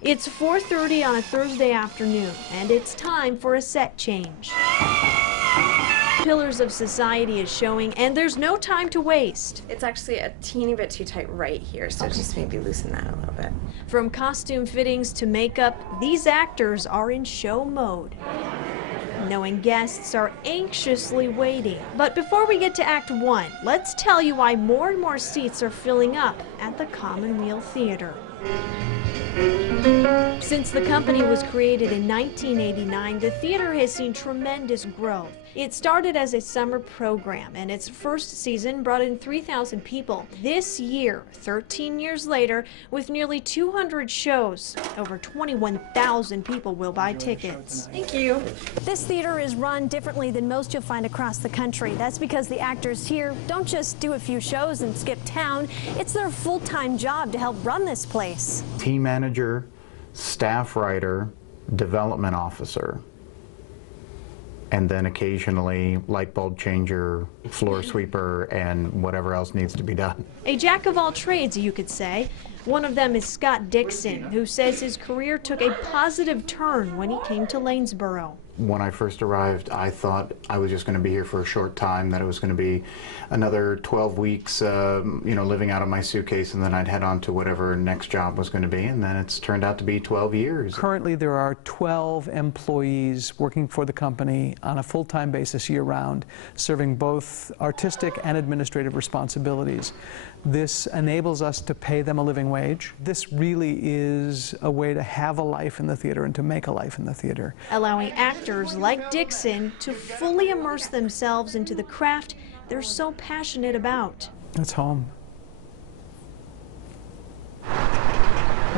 It's 4:30 on a Thursday afternoon, and it's time for a set change. Pillars of Society is showing, and there's no time to waste. It's actually a teeny bit too tight right here, so just maybe loosen that a little bit. From costume fittings to makeup, these actors are in show mode. Knowing guests are anxiously waiting. But before we get to Act 1, let's tell you why more and more seats are filling up at the Commonweal Theater. Since the company was created in 1989, the theater has seen tremendous growth. It started as a summer program, and its first season brought in 3,000 people. This year, 13 years later, with nearly 200 shows, over 21,000 people will buy tickets. Thank you. This theater is run differently than most you'll find across the country. That's because the actors here don't just do a few shows and skip town. It's their full-time job to help run this place. Team manager, staff writer, development officer, and then occasionally light bulb changer, floor sweeper, and whatever else needs to be done. A jack of all trades, you could say. One of them is Scott Dixon, who says his career took a positive turn when he came to Lanesboro. When I first arrived, I thought I was just going to be here for a short time, that it was going to be another 12 weeks, living out of my suitcase, and then I'd head on to whatever next job was going to be, and then it's turned out to be 12 years. Currently, there are 12 employees working for the company on a full-time basis year-round, serving both artistic and administrative responsibilities. This enables us to pay them a living wage. This really is a way to have a life in the theater and to make a life in the theater. Allowing actors like Dixon to fully immerse themselves into the craft they're so passionate about. It's home.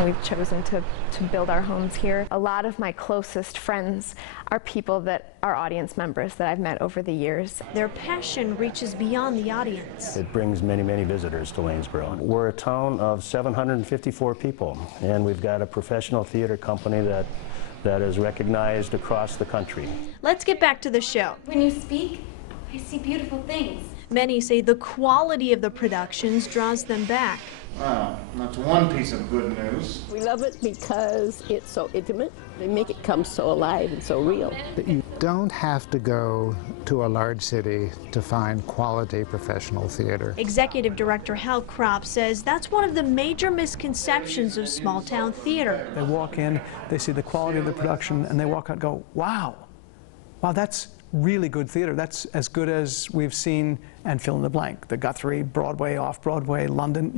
We've chosen to build our homes here. A lot of my closest friends are people that are audience members that I've met over the years. Their passion reaches beyond the audience. It brings many, many visitors to Lanesboro. We're a town of 754 people, and we've got a professional theater company that is recognized across the country. Let's get back to the show. When you speak, I see beautiful things. Many say the quality of the productions draws them back. Well, that's one piece of good news. We love it because it's so intimate. They make it come so alive and so real. You don't have to go to a large city to find quality professional theater. Executive Director Hal Kropp says that's one of the major misconceptions of small-town theater. They walk in, they see the quality of the production, and they walk out and go, wow, that's really good theater. That's as good as we've seen, and fill in the blank. The Guthrie, Broadway, off-Broadway, London,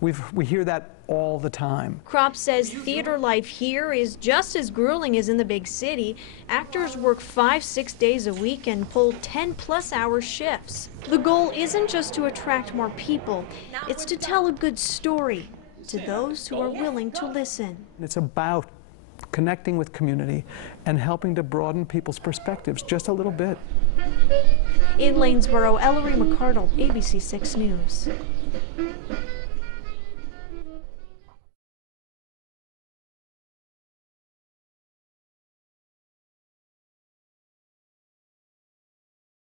we hear that all the time. Kropp says theater life here is just as grueling as in the big city. Actors work 5-6 days a week and pull 10+ hour shifts. The goal isn't just to attract more people, it's to tell a good story to those who are willing to listen. It's about connecting with community and helping to broaden people's perspectives just a little bit. In Lanesboro, Ellery McCardle, ABC 6 News.